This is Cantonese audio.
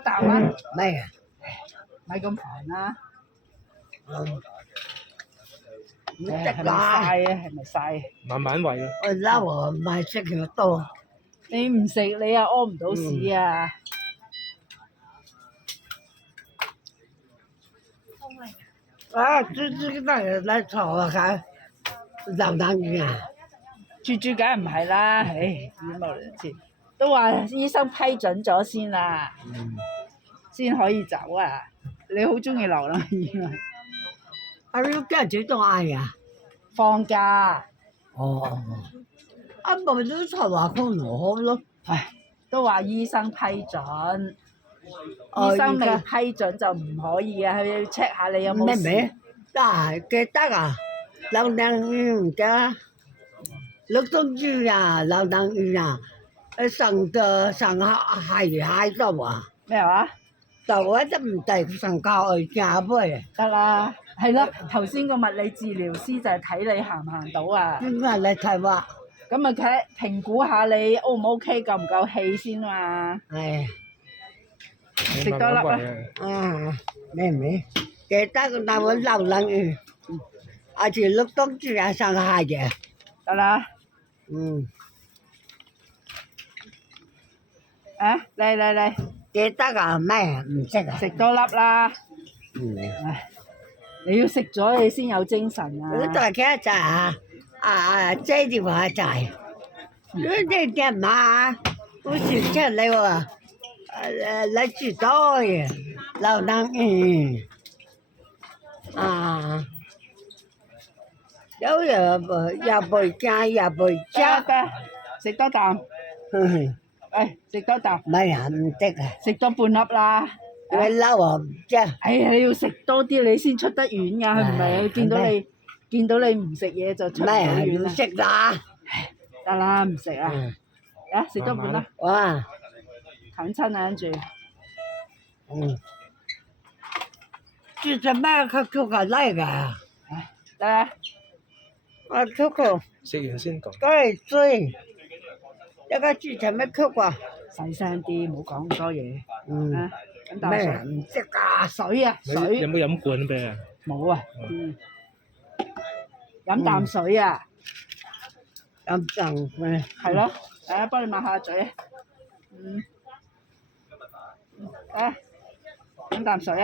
啖啦，咩啊？咪咁煩啦。唔係咪食啦，晒啊？係咪晒？慢慢餵咯。我嬲我唔係食咁多。你唔食你又屙唔到屎啊！啊，豬那個來炒我看，老當魚啊！豬梗係唔係啦，唉，語無倫次。都話醫生批准咗先啦，先可以走啊！你好中意流浪魚啊？啊，你家姐都愛呀？放假，哦，啊冇都炒話空羅好咯。唉，都話醫生批准，醫生未批准就唔可以啊！佢要 check 下你有冇事。咩？但係記得啊，老當魚唔得，陸東魚啊，老當魚啊，上海度啊，咩話？就我都唔得上教去加杯。得啦，係啦，頭先個物理治療師就係睇你行唔行到啊。點解你睇話？咁咪睇評估下你 O 唔 OK，夠唔夠氣先嘛。係。食多粒啦。啊，咩？記得個大碗流浪魚，而且陸東魚啊，上海嘅。得啦。嗯。啊，嚟，記得啊，咩唔識啊？食多粒啦。唉，你要食咗你先有精神啊。我大家就這句話就係，你幹嘛？我先出嚟喎，來知道嘅，流浪魚啊，有又背加又背加，得，食多啖。誒，食多啖。咩啊？唔得啊！食多半粒啦。你嬲我唔知。哎呀，你要食多啲，你先出得院㗎。佢唔係佢見到你唔食嘢就出唔到院啦。食啦。得啦，唔食啊。啊，食多半啦。哇！啃親啊，跟住。住隻咩？佢係拉㗎。得啦。我出個。食完先講。都係追。一個豬係咩曲啊？細聲啲，唔好講咁多嘢。啊，飲啖咩水。唔識㗎？水啊，水。有冇飲罐啤啊？冇啊。飲啖水啊。飲啖咩？係咯，誒，幫你抹下嘴啊。飲啖水啊。